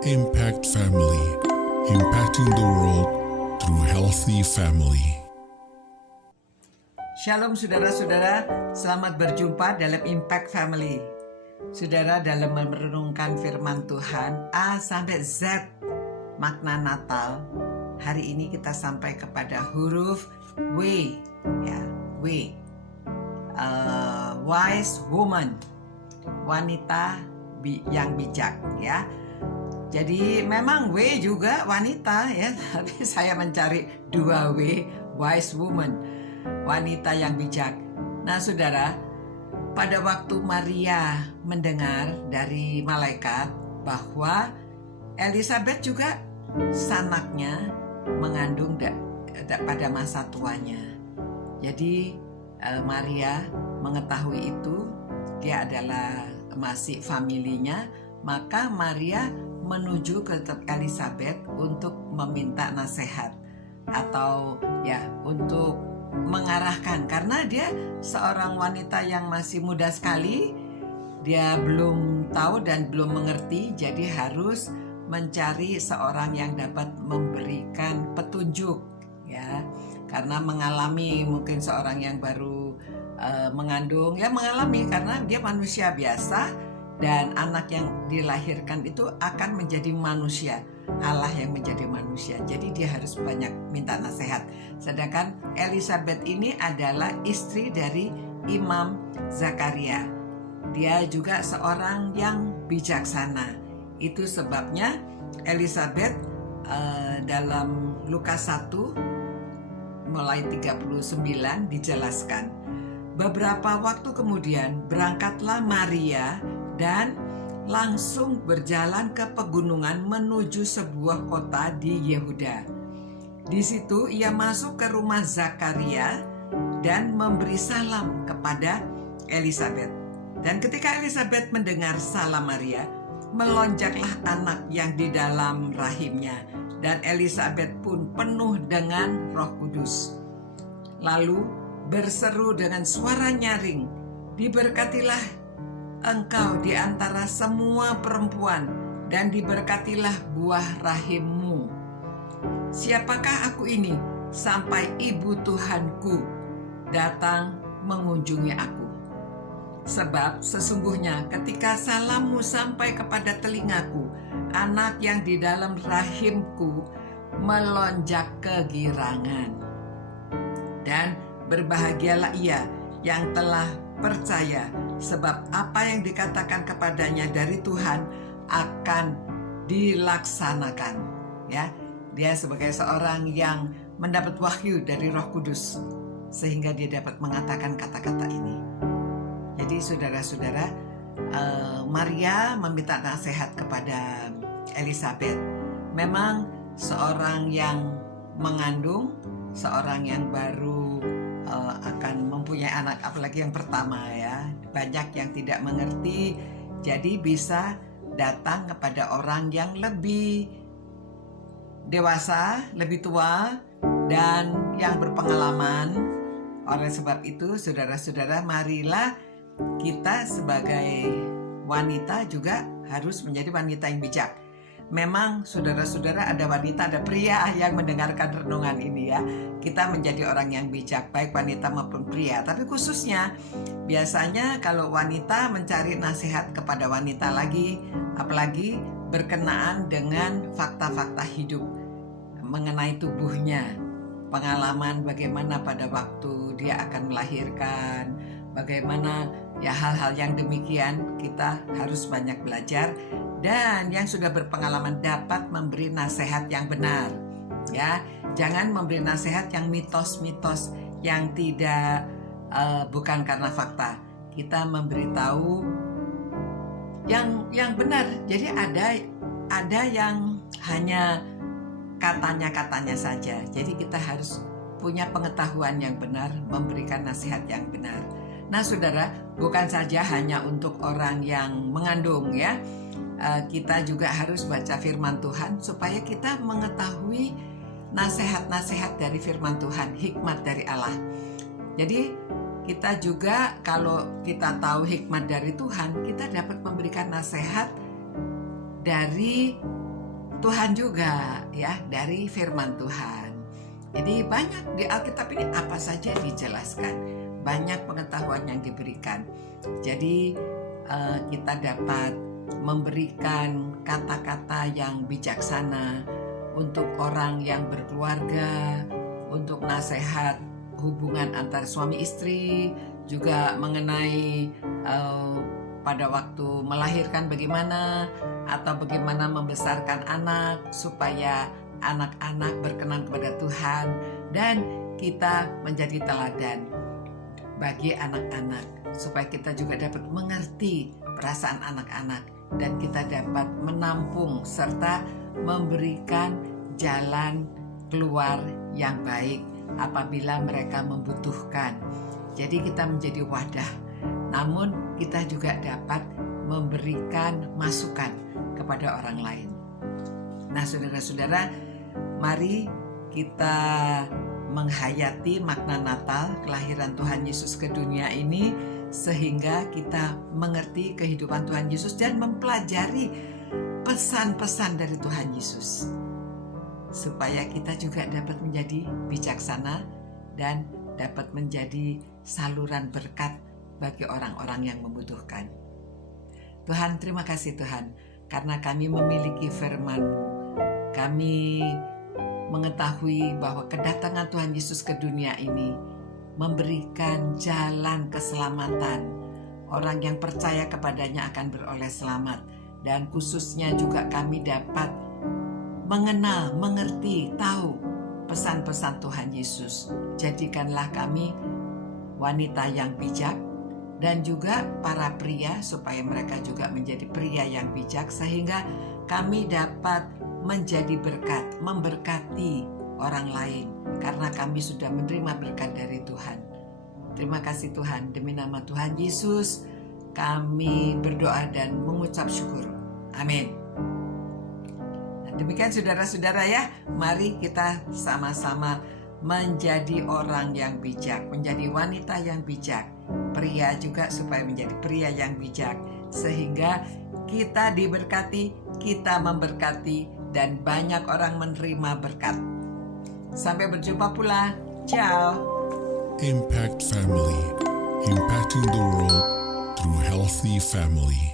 Impact Family, impacting the world through healthy family. Shalom saudara-saudara, selamat berjumpa dalam Impact Family. Saudara, dalam merenungkan firman Tuhan A sampai Z makna Natal, hari ini kita sampai kepada huruf W, ya, W. Wise woman, wanita yang bijak, ya. Jadi memang W juga wanita, ya, tapi saya mencari dua W, wise woman, wanita yang bijak. Nah saudara, pada waktu Maria mendengar dari malaikat bahwa Elizabeth juga sanaknya mengandung pada masa tuanya. Jadi Maria mengetahui itu, dia adalah masih familinya, maka Maria menuju ke Elizabeth untuk meminta nasihat atau ya untuk mengarahkan, karena dia seorang wanita yang masih muda sekali, dia belum tahu dan belum mengerti, jadi harus mencari seorang yang dapat memberikan petunjuk, ya, karena mengalami, mungkin seorang yang baru mengandung, ya mengalami karena dia manusia biasa. Dan anak yang dilahirkan itu akan menjadi manusia, Allah yang menjadi manusia. Jadi dia harus banyak minta nasihat. Sedangkan Elizabeth ini adalah istri dari Imam Zakaria. Dia juga seorang yang bijaksana. Itu sebabnya Elizabeth dalam Lukas 1 mulai 39 dijelaskan. Beberapa waktu kemudian berangkatlah Maria dan langsung berjalan ke pegunungan menuju sebuah kota di Yehuda. Di situ ia masuk ke rumah Zakaria dan memberi salam kepada Elizabeth. Dan ketika Elizabeth mendengar salam Maria, melonjaklah anak yang di dalam rahimnya, dan Elizabeth pun penuh dengan Roh Kudus. Lalu berseru dengan suara nyaring, "Diberkatilah engkau di antara semua perempuan, dan diberkatilah buah rahimmu. Siapakah aku ini sampai ibu Tuhanku datang mengunjungi aku? Sebab sesungguhnya ketika salammu sampai kepada telingaku, anak yang di dalam rahimku melonjak kegirangan. Dan berbahagialah ia yang telah percaya, sebab apa yang dikatakan kepadanya dari Tuhan akan dilaksanakan." Ya, dia sebagai seorang yang mendapat wahyu dari Roh Kudus sehingga dia dapat mengatakan kata-kata ini. Jadi saudara-saudara, Maria meminta nasihat kepada Elizabeth. Memang seorang yang mengandung, seorang yang baru akan mempunyai anak, apalagi yang pertama, ya, banyak yang tidak mengerti, jadi bisa datang kepada orang yang lebih dewasa, lebih tua, dan yang berpengalaman. Oleh sebab itu, saudara-saudara, marilah kita sebagai wanita juga harus menjadi wanita yang bijak. Memang saudara-saudara, ada wanita, ada pria yang mendengarkan renungan ini, ya. Kita menjadi orang yang bijak, baik wanita maupun pria. Tapi khususnya biasanya kalau wanita mencari nasihat kepada wanita lagi, apalagi berkenaan dengan fakta-fakta hidup mengenai tubuhnya, pengalaman bagaimana pada waktu dia akan melahirkan, bagaimana, ya, hal-hal yang demikian kita harus banyak belajar. Dan yang sudah berpengalaman dapat memberi nasihat yang benar, ya. Jangan memberi nasihat yang mitos-mitos yang tidak bukan karena fakta. Kita memberitahu yang benar. Jadi ada yang hanya katanya saja. Jadi kita harus punya pengetahuan yang benar, memberikan nasihat yang benar. Nah saudara, bukan saja hanya untuk orang yang mengandung, ya. Kita juga harus baca firman Tuhan supaya kita mengetahui nasihat-nasihat dari firman Tuhan, hikmat dari Allah. Jadi kita juga, kalau kita tahu hikmat dari Tuhan, kita dapat memberikan nasihat dari Tuhan juga ya, dari firman Tuhan. Jadi banyak di Alkitab ini apa saja dijelaskan, banyak pengetahuan yang diberikan. Jadi kita dapat memberikan kata-kata yang bijaksana untuk orang yang berkeluarga, untuk nasihat hubungan antar suami istri, juga mengenai pada waktu melahirkan bagaimana, atau bagaimana membesarkan anak supaya anak-anak berkenan kepada Tuhan, dan kita menjadi teladan bagi anak-anak supaya kita juga dapat mengerti perasaan anak-anak dan kita dapat menampung serta memberikan jalan keluar yang baik apabila mereka membutuhkan. Jadi kita menjadi wadah, namun kita juga dapat memberikan masukan kepada orang lain. Nah, saudara-saudara, mari kita menghayati makna Natal, kelahiran Tuhan Yesus ke dunia ini, sehingga kita mengerti kehidupan Tuhan Yesus dan mempelajari pesan-pesan dari Tuhan Yesus, supaya kita juga dapat menjadi bijaksana dan dapat menjadi saluran berkat bagi orang-orang yang membutuhkan. Tuhan, terima kasih Tuhan, karena kami memiliki firman-Mu. Kami mengetahui bahwa kedatangan Tuhan Yesus ke dunia ini memberikan jalan keselamatan. Orang yang percaya kepadanya akan beroleh selamat. Dan khususnya juga kami dapat mengenal, mengerti, tahu pesan-pesan Tuhan Yesus. Jadikanlah kami wanita yang bijak dan juga para pria supaya mereka juga menjadi pria yang bijak, sehingga kami dapat menjadi berkat, memberkati orang lain karena kami sudah menerima berkat dari Tuhan. Terima kasih Tuhan, demi nama Tuhan Yesus kami berdoa dan mengucap syukur. Amin. Nah, demikian saudara-saudara ya, mari kita sama-sama menjadi orang yang bijak, menjadi wanita yang bijak, pria juga supaya menjadi pria yang bijak, sehingga kita diberkati, kita memberkati, dan banyak orang menerima berkat. Sampai berjumpa pula. Ciao. Impact Family, impacting the world through healthy family.